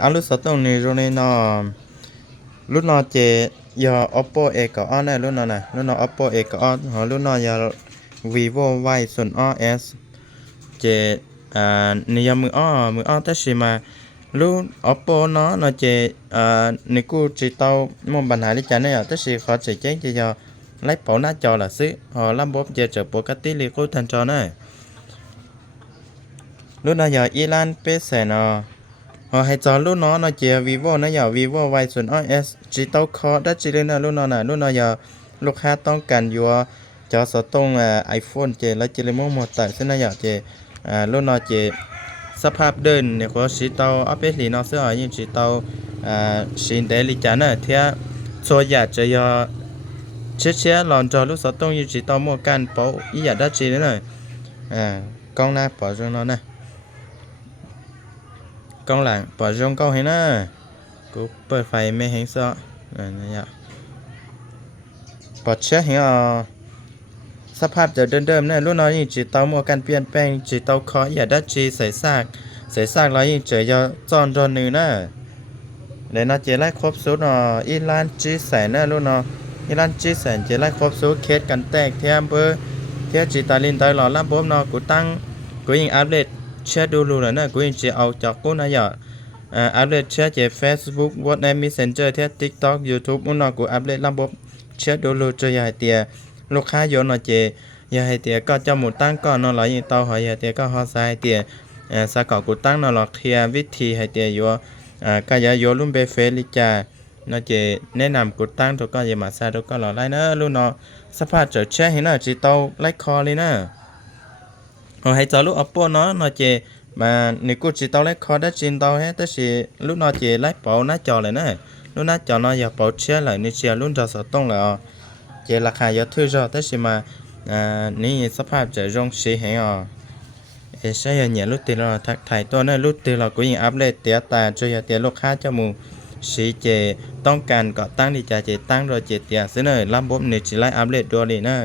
เอาลูกสตงนี่ตรงนี้เนาะรุ่นนอเจยา Oppo A กับอ้อเนี่ยรุ่นนอน่ะรุ่นนอ Oppo A กับอ้อหอรุ่นนอยา Vivo Y ส่วนอ้อ S เจนี่ยามืออ้อแต่สิมารุ่น Oppo เนาะเนาะเจนี่กูจีเตามันปัญหาลิจาเนี่ยแต่สิขอจะแจ้งจะยาไล่เป่าหน้าจอละซื้อหอลำบบเจอปกติเลยกูทันจอเนี่ยรุ่นนอยาอีลานเปเซเนาะให้จอรุ่นน้องนะเจีย vivo นะอย่า vivo Y ส่วน OS จีเต้าคอได้จีเลยนะรุ่นน้องนะรุ่นน้องอย่าลูกค้าต้องการอยู่จอสตรงiPhone เจแล้วจีเลยมั่วหมดแต่ซึ่งนะอย่าเจรุ่นน้องเจสภาพเดินเนี่ยก็จีเต้าอัปเดตลีน้องเสื้อยิ่งจีเต้าสินเดลิจานะเทียส่วนใหญ่จะอย่าเชี่ยหลอนจอลูกสตรงยิ่งจีเต้ามั่วกันเปาอีอย่าได้จีเลยนะกล้องหน้าปอจงน้องนะกล้องหลังปอจงกล้องให้นะกูเปิดไฟไม่เห็นซะนี่ปอเชื่อเห็นสภาพจะเดิมๆเนี่ยรุ่นน้อยยิ่งจีเตาหมวกกันเปลี่ยนแปลงจีเตาคออย่าได้จีใส่ซากแล้วยิ่งเจอยาจอนจอนนึงนะเดี๋ยวน่าเจไล่ครบสุดอีลานจีใส่นะรุ่นน้อยอีลานจีใส่เจไล่ครบสุดเคสกันแตกเทียมเบอร์เทียจีตาลินตายหล่อล่ำบ๊อบกูตั้งกูยิ่งอัปเดตเชื่อดูเลยนะกูยิ่งจะเอาจากกูนะอย่าอัปเดตเชื่อเจ Facebook WhatsApp Messenger เทีย TikTok YouTube มุ่งนอกูอัปเดตล่ำบ๊อบเชื่อดูเลยจะใหญ่เตียลูกค้าโยนหน่อยเจอย่าให้เตียก็จะหมุนตั้งก่อนนอนหล่อยิ่งเตาหอยอย่าเตียก็ฮอสายเตียสกอกูตั้งนอนหล่อเคลียร์วิธีให้เตียอยู่ก็อย่าโยนลุ่มเบเฟลิจานอเจแนะนำกูตั้งถูกก็อย่ามาซาถูกก็หล่อไล่เนอะลูกเนาะสภาพจะเชื่อให้น่าจีเตาไล่คอเลยนะให้จอลูก Oppo เนาะนอเจมานี่กูจีเตาไล่คอได้จีนเตาให้แต่สิลูกนอเจไล่เป่าหน้าจอเลยนะลูกหน้าจอเนาะอย่าเป่าเชื่อเลยนี่เชียรุ่นจอสต้องแล้วเจราคาเยอะทื่อจอแต่สิมานี่สภาพจะรงสีแหงใช่ยังเนี่ยลูกตีเราถ่ายตัวนั้นลูกตีเราก็ยังอัปเดตเตียตาจะอย่าเตียลูกค้าจมูกสีเจต้องการก่อตั้งดีใจเจตั้งโดยเจเตียซึ่งเนอลำบบนี่จะไล่อัปเดตตัวเลยเนอ